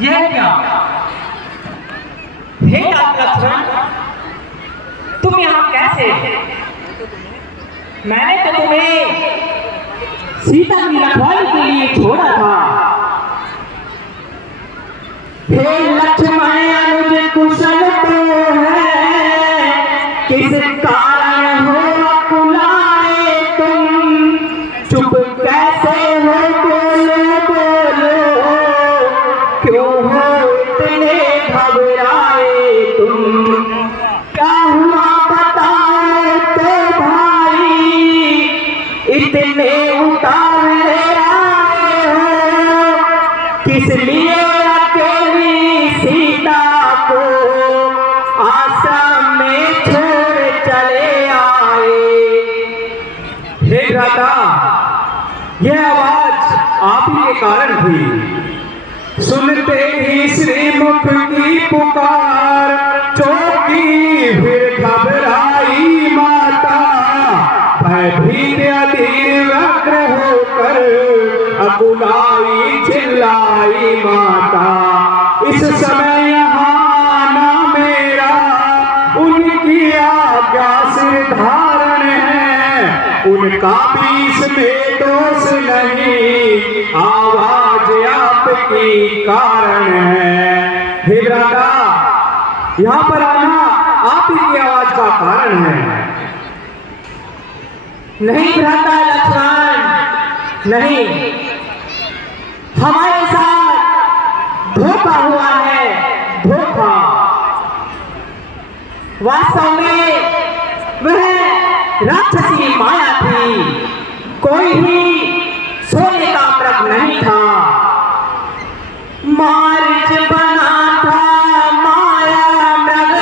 यह क्या? हे लक्ष्मण, तुम यहाँ कैसे? मैंने तो तुम्हें सीता की रखवाली के लिए छोड़ा था। हे लक्ष्मण अनुज कुशल तो है, किस कारण हो कुलाए तुम? चुप कैसे हो, बोलो बोलो, क्यों हो इतने घबराए तुम? क्या हुआ बताओ तो भाई, इतने उतावले आए हो? किस लिए अकेली सीता को आश्रम में छोड़ चले आए? हे भ्राता, यह आवाज आप ही के कारण हुई। सुनते ही श्रीमुख की पुकार, चौकी फिर घबराई माता। भयभीत अधीर व्यग्र होकर अकुलाई चिल्लाई माता। इस समय यहाँ आना मेरा उनकी आज्ञा से धारण है, उनका भी इसमें दोष नहीं, आवाज आपकी कारण है। हे भ्राता, यहाँ पर आना आप ही की आवाज का कारण है। नहीं भ्राता लक्ष्मण, नहीं, हमारे साथ धोखा हुआ है, धोखा। वास्तव में वह राक्षसी माया थी, कोई भी सोने का मृग नहीं था। मार्च बना था माया मृग,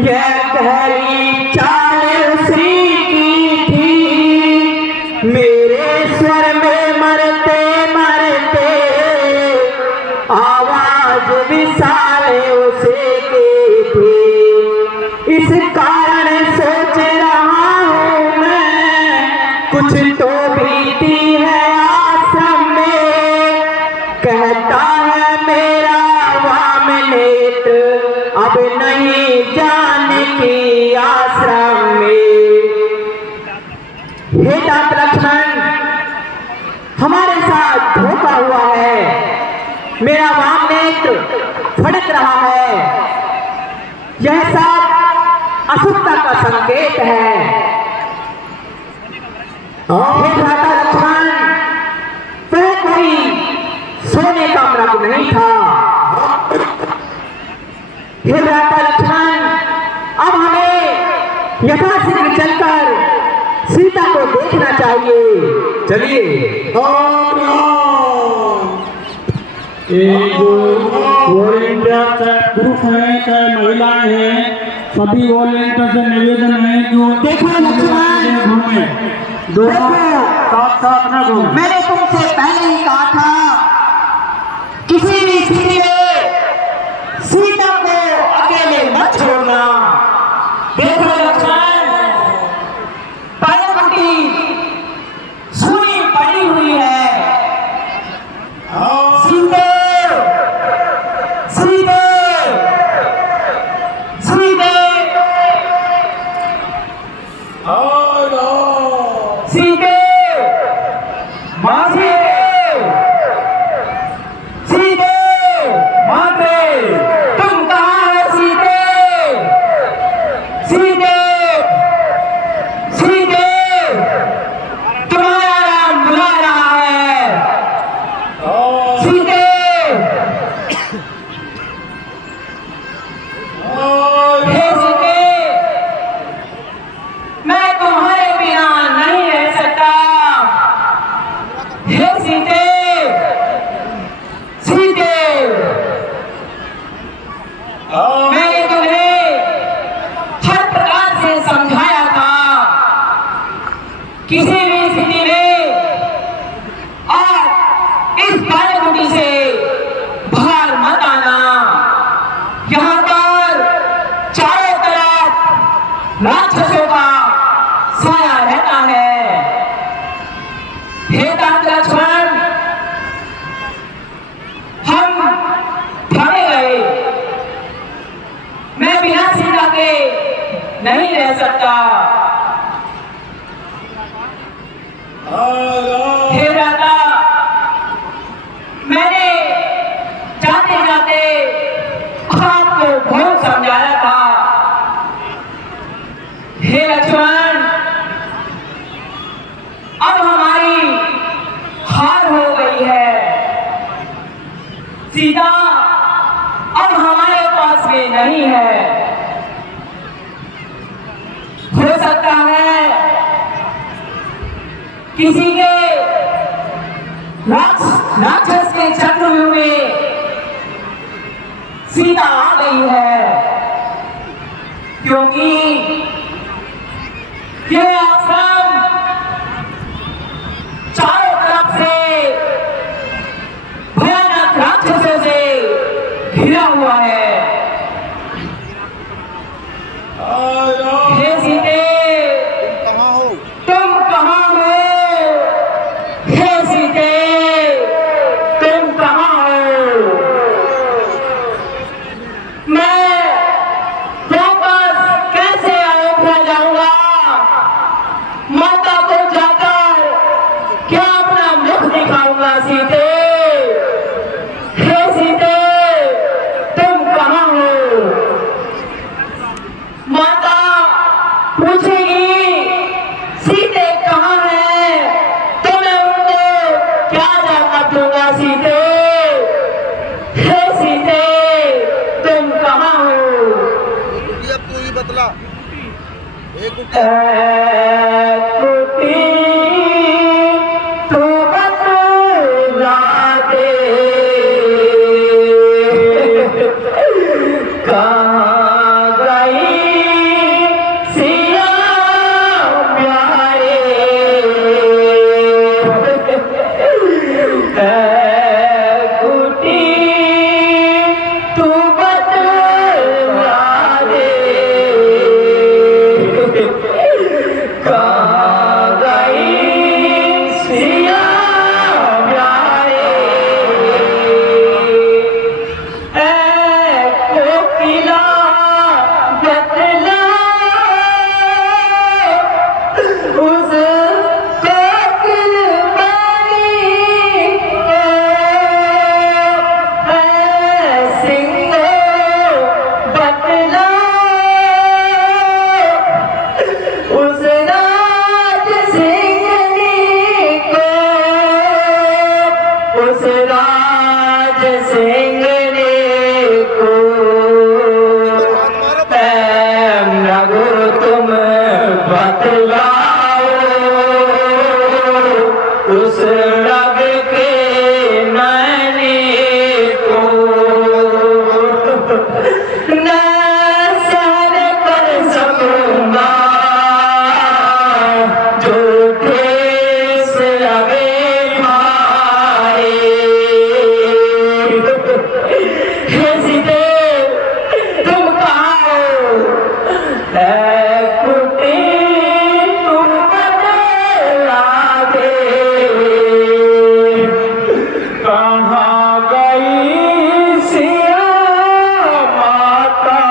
यह गहरी चाल उसी की थी। मेरे स्वर में मरते मरते आवाज विशाल उसे की थी। इस कारण सोच रहा हूँ मैं, कुछ तो बीती है आश्रम में। कहता है मेरा वाम नेत्र, अब नहीं जाने की आश्रम में। हे तात लक्ष्मण, हमारे साथ धोखा हुआ है, मेरा वाम नेत्र फड़क रहा है। यह सब अशुभता का संकेत है। हे भ्राता लक्ष्मण, वह कोई सोने का मृग नहीं था। हे भ्राता लक्ष्मण, अब हमें यथाशीघ्र चलकर सीता को देखना चाहिए। चलिए। एक वॉलेंटियर चाहे पुरुष है चाहे महिलाएं हैं, सभी वॉलेंटियर से निवेदन है कि वो देखो लक्ष्मण, घूमे, दोनों साथ साथ न घूमे। मैंने तुमसे पहले ही कहा था, किसी भी स्थिति में सीता को अकेले मत छोड़ना। देखो लक्ष्मण, पायवती सुई पड़ी हुई है। सीते सीते सीते सीते माँ सीते सीता अब हमारे पास में नहीं है। हो सकता है किसी के राक्षस के चक्रव्यूह में सीता आ गई है, क्योंकि यह आश्रम चारों तरफ से भयानक राक्षसों से घिरा हुआ है। हे सीते, तुम कहाँ हो? हे सीते, तुम कहाँ हो? मैं वापस कैसे अयोध्या जाऊंगा? माता को जाकर क्या अपना मुख दिखाऊंगा? सीते, हे सीते, तुम कहाँ हो? माता पूछेगी सीते कहाँ है, तो मैं उनको क्या जवाब दूंगा? सीते, हे सीते, तुम कहाँ हो? अब तू ही बतला एक कुटी तो बतला दे, कहाँ गई सिया प्यारे? कुटी तू बतला दे, कहाँ गई सिया प्यारे? कोकिला बतला उस कोकिल बनी सिंह बतला उस राज सिंहनी को, उस राज सिंहनी को रघु तुम बतलाओ, उस रग के नैनी को न सहन कर सकूंगा जो ठेस लगे भाई। हे सीते, तुम कहाँ हो? कुटी तुम बतला दे, कहाँ गई सिया माता?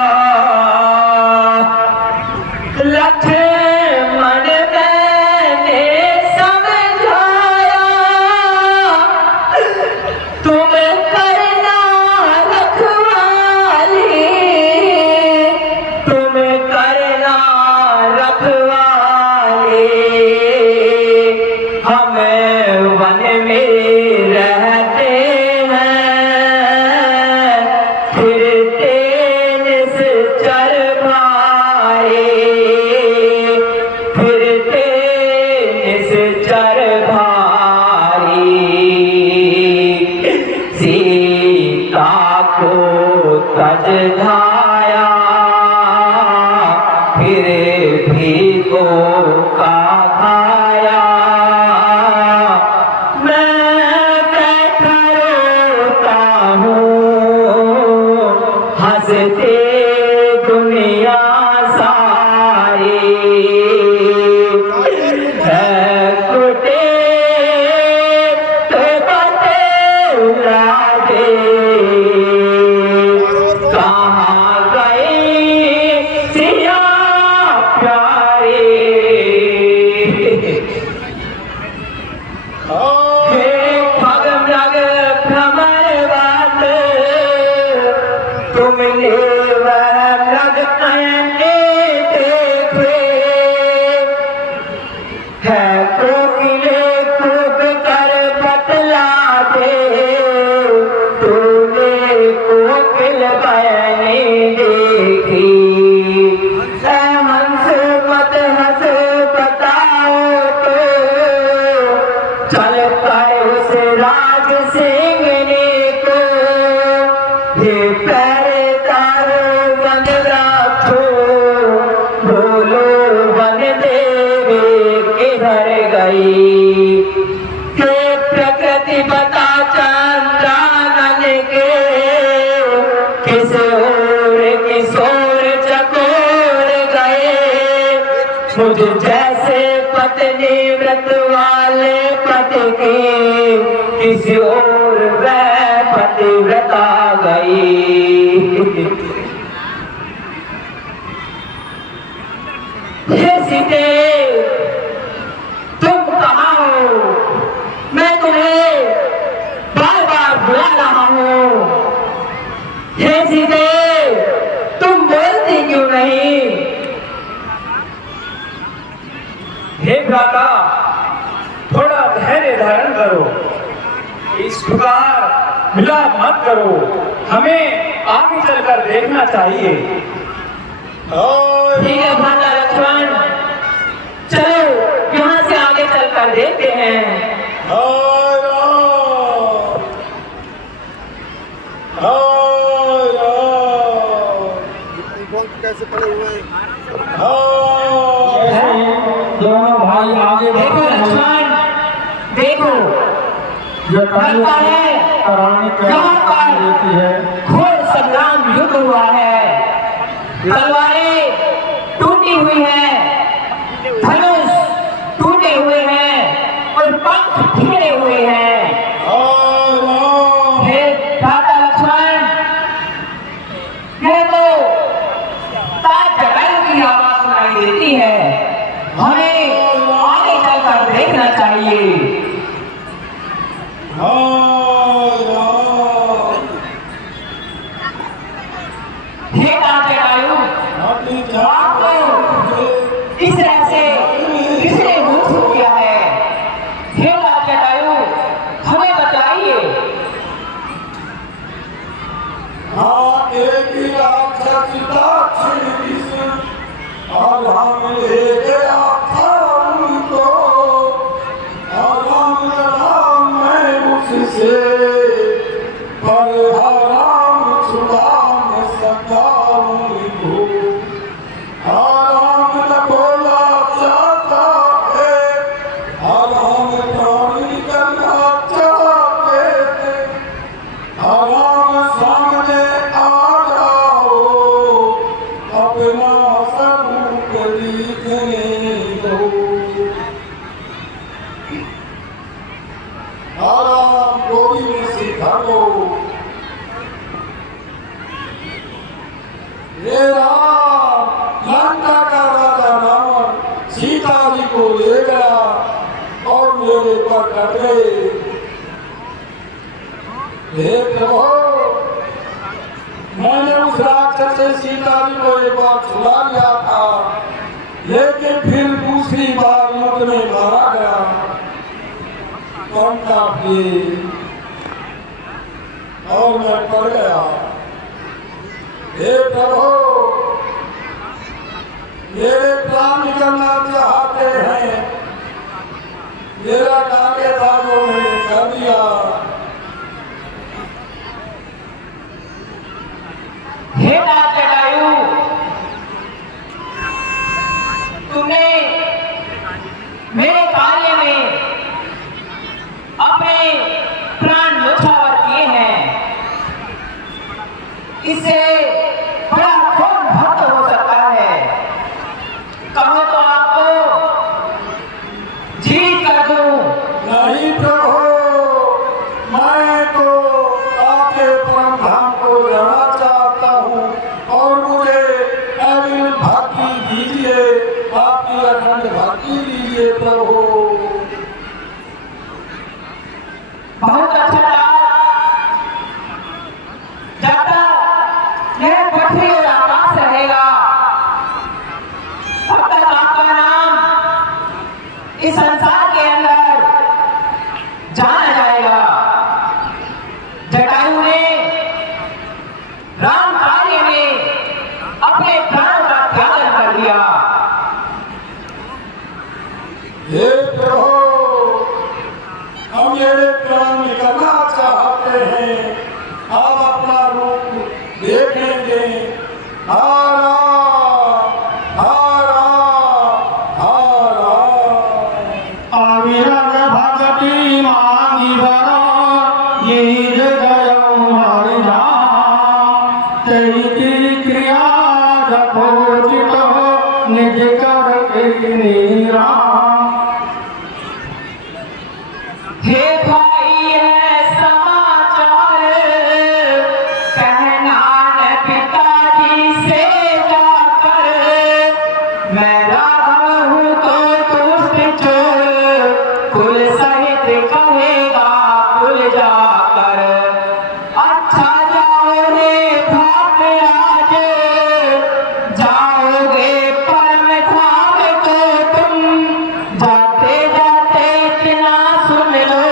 लक्ष्मण मैंने समझाया, तुम करना रखवाली, तुम करना रखवाली। हम वन में रहते हैं, फिरते निश्चर भाई, फिरते निश्चर भाई। सीता को तज धाया, फिर भी को का खाया। मैं बैठा रोता हूँ, हंसते दुनिया सारी। कुटे तो बतला दे, कहाँ गई सिया प्यारे? हे भगमृग भ्रमरवात, तुमने वह मृग नयने देखे, है कोकिले कूक कर बतला दे, तूने मुश्किल मैंने देखी। ऐ हंस मत हंस बताओ तो चल कर उस राज सिंघने को। ये पहरेदार बन रखो, बोलो बन देवी किधर गई। के प्रकृति बता चंद्रानन के, किस ओर किशोर चकोर गए। मुझ जैसे पत्नी व्रत वाले पति की, किसी और वह पतिव्रता गई। हे सीते तुम कहाँ हो? मैं तुम्हें बार बार बुला रहा हूँ। हे सीते तुम बोलती क्यों नहीं? हे भ्राता, थोड़ा धैर्य धारण करो, इस प्रकार विलाप मत करो, हमें आगे चलकर देखना चाहिए। ठीक है भ्राता लक्ष्मण, चलो यहाँ से आगे चलकर देखते हैं। कैसे पड़े हुए हैं? दोनों भाई आगे देखो बढ़ते हैं। लक्ष्मण, देखो ये लगता है कराने के यहाँ पर देती है। घोर संग्राम युद्ध हुआ है। तलवारें टूटी हुई है, धनुष टूटे हुए हैं और पंख फिरे हुए हैं। हे भ्राता लक्ष्मण, यह तो ताज जटायु की आवाज सुनाई देती है। हमें आगे चलकर देखना चाहिए। हे ताज जटायु, आपको इस तरह से किसने दुख किया है? हे ताज जटायु, हमें बताइए। एक ही राक्षस दक्षिण दिश, और हम ले गया था उनको, और हम लड़ा मैं उससे, पर हराम छुड़ा न सका उनको। हराम न बोला जाता है, हराम प्राणी करना चाहते थे। हराम सामने आ जाओ, अपना स्वरूप दिखने दो। हराम गोदी में सिखाओ, ये राम लंका का राजा रावण सीता जी को ले गया और मेरे पर डट गए। हे प्रभु, मैंने उस राक्षस से सीता जी को एक बार छुड़ा लिया था, लेकिन फिर दूसरी बार युद्ध में मारा गया। कंटा पे और मैं पड़ गया। हे प्रभु, मेरे प्राण निकलना चाहते हैं, मेरा कार्य था जो मैंने कर दिया। हे ताज जटायु, तुमने मेरे कार्य में अपने प्राण न्यौछावर किए हैं। इससे बड़ा कौन भक्त हो सकता है? कहो तो आपको जीवित कर दूं। नहीं प्रभु, मैं तो आपके परम धाम को जाना चाहता हूँ, और मुझे अविरल भक्ति दीजिए, आपकी अखंड भक्ति दीजिए प्रभु। बहुत अच्छा था। जब तक गीत गयो हरि नाम तेरी की क्रिया जपोजित निज कर नीरा। हे भाई है समाचार कहना न पिताजी से जाकर मैं राघव हूँ तो तुष्ट चोर कुल सहित कहेगा कुल जाकर। अच्छा जाओ रे भाग आज जाओगे परम धाम को तुम जाते जाते इतना सुन लो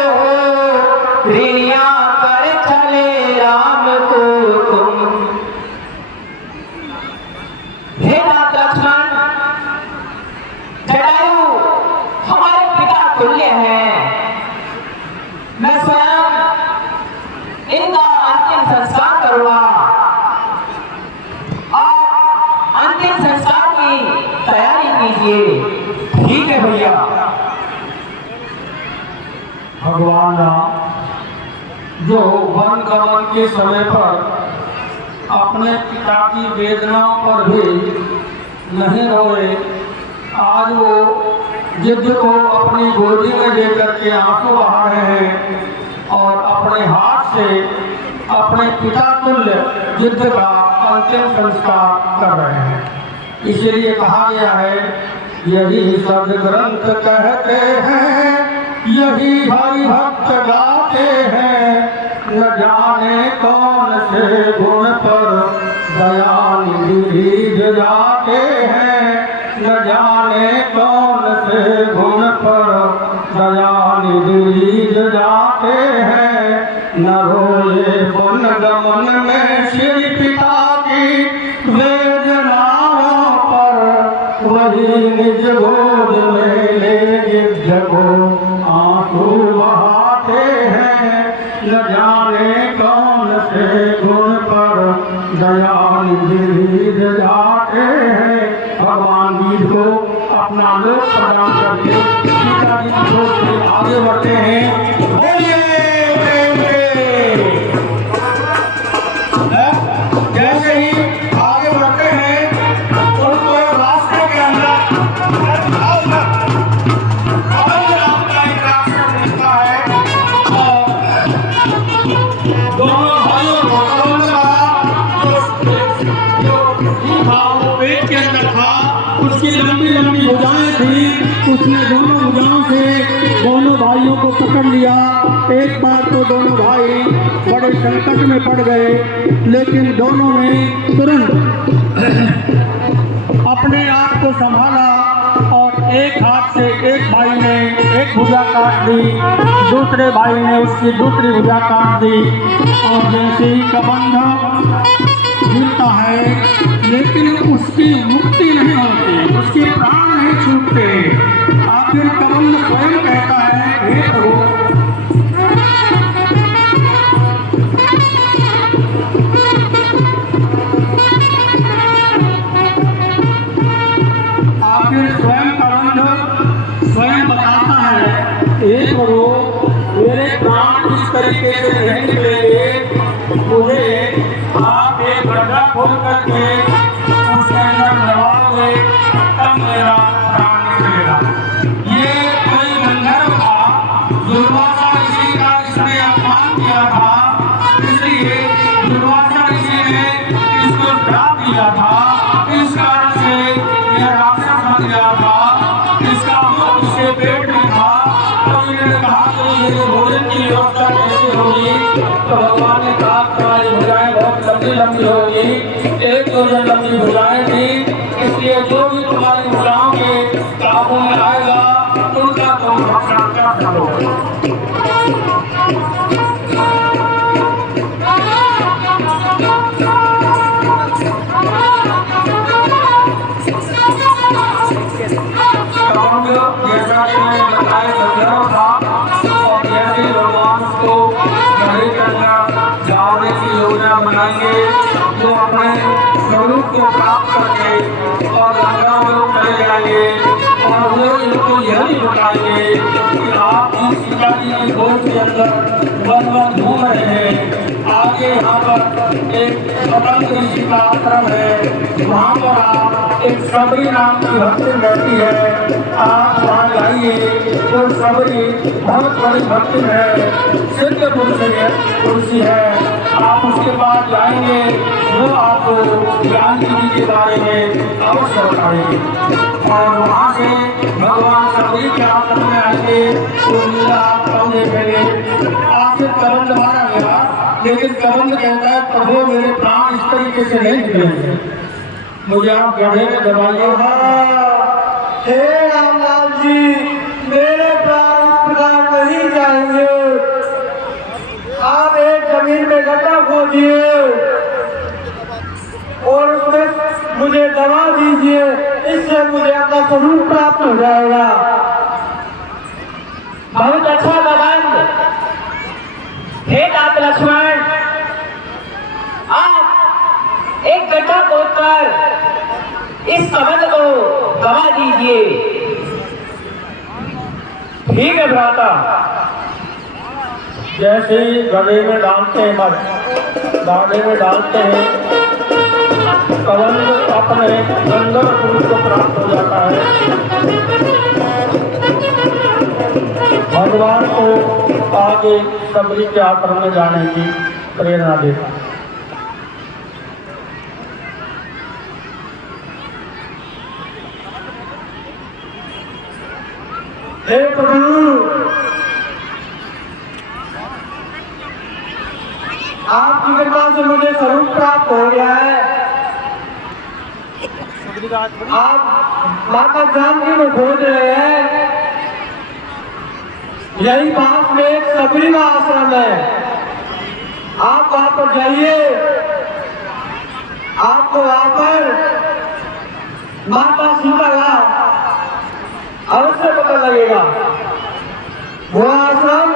ऋणिया कर चले राम को तुम। हे नाथ लक्ष्मण जटायु हमारे पिता तुल्य हैं। मैं स्वयं इनका अंतिम संस्कार करूंगा। आप अंतिम संस्कार की तैयारी कीजिए। ठीक है भैया। भगवान राम जो वन गमन के समय पर अपने पिता की वेदनाओं पर भी नहीं रोए, आज वो जिद्द को अपनी गोदी में लेकर के आंसू बहा रहे हैं और अपने हाथ से अपने पिता तुल्य जिद्द का अंतिम संस्कार कर रहे हैं। इसलिए कहा गया है यही सदग्रंथ कहते हैं यही हरि भक्त गाते हैं न जाने कौन से गुण पर दयानिधि जाते हैं न जाने कौन से गुण पर दयानिधि जाते हैं न रोए वन गमन में श्री पिता की वेदनाओं पर वही निज गोद में ले गिद्ध को आंसू बहाते हैं न जाने कौन से गुण पर दयानिधि जाते हैं। भगवान वीर को अपना लोक प्रदान करके पिताजी की गोद से आगे बढ़ते हैं। बोलिए प्रेम से। जैसे ही आगे बढ़ते हैं उनको रास्ते के अंदर राम का एक रास्ता मिलता है और दोनों भाइयों जो भाव पेट के अंदर था उसकी लंबी लंबी भुजाएं थी। उसने दोनों भुजाओं से दोनों भाइयों को पकड़ लिया। एक बार तो दोनों भाई बड़े संकट में पड़ गए, लेकिन दोनों ने तुरंत अपने आप को संभाला और एक हाथ से एक भाई ने एक भुजा काट दी, दूसरे भाई ने उसकी दूसरी भुजा काट दी और जैसे ही कबंध मिलता है लेकिन उसकी मुक्ति नहीं होती, उसके प्राण नहीं छूटते। आखिर कबंध स्वयं कहता है हे प्रभु स्वयं बताता है हे प्रभु मेरे प्राण इस तरीके से नहीं निकलेंगे, मुझे आप एक गड्ढा खोल करके उसके अंदर दबाओगे तब मेरा प्राण निकलेगा। ये कोई गंधर्व था, दुर्वासा ऋषि का इसने अपमान किया था, इसलिए दुर्वासा ऋषि ने इसको श्राप दिया था। इस कारण से यह राक्षस बन गया था, इसका मुख इसके पेट में था। तो इन्होंने कहा कि ये भोजन की व्यवस्था कैसे होगी? तो भगवान ने कहा तुम्हारी भुजाएं बहुत लंबी लंबी होगी, एक दर्जन लंबी भुजाएं थी, इसलिए जो भी तुम्हारी भुजाओं के काबू में आएगा उनका तुम भक्षण कर सको। बनाएंगे वो अपने स्वरूप को प्राप्त करके और गंगा में चले जाएंगे और वो इनको यही बताएंगे कि आप इस सीता जी की गोद के अंदर वन वन घूम रहे हैं। आगे यहाँ पर एक पतंग ऋषि का आश्रम है, वहाँ पर आप एक सबरी नाम की भक्ति रहती है, आप वहाँ जाइए। वो सबरी बहुत बड़ी भक्ति है, सिद्ध पुरुषी है। आप उसके पास जाएंगे, वो आपको जानकी जी के बारे में अवश्य बताएंगे। और वहाँ से भगवान सबरी के आश्रम में आएंगे तो लीला आपको देखेंगे। आपसे कबंध मारा गया, लेकिन कबंध कहता है प्रभु मेरे प्राण इस तरीके से नहीं निकलेंगे, मुझे आप गड्ढे में दबाइए। हे रामलाल जी, मेरे प्राण इस प्रकार नहीं जाएंगे। आप एक जमीन में गड्ढा खोदिए और उसमें मुझे दबा दीजिए, इससे मुझे अपना स्वरूप प्राप्त हो जाएगा। बहुत अच्छा कबंध। हे तात लक्ष्मण, आप एक गड्ढा खोदकर इस कबंध को दबा दीजिए। ठीक है भ्राता। जैसे ही गड्ढे में डालते हैं, दाने में डालते हैं, कबंध अपने गंधर्व पुरुष को प्राप्त हो जाता है। भगवान को आगे सबरी के आश्रम में जाने की प्रेरणा देता है। हे प्रभु, आपकी कृपा से मुझे स्वरूप प्राप्त हो गया है। आप माता जानकी को खोज रहे हैं। यही पास में एक सबरी का आश्रम है, आप वहां पर जाइए। आपको वहां पर माता सीता का अवश्य पता लगेगा। वो आश्रम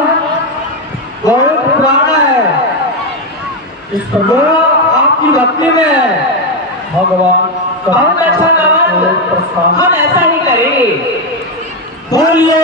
बहुत पुराना है, वो आपकी भक्ति में है। भगवान बहुत अच्छा कबंध, हम ऐसा ही करेंगे। बोलिए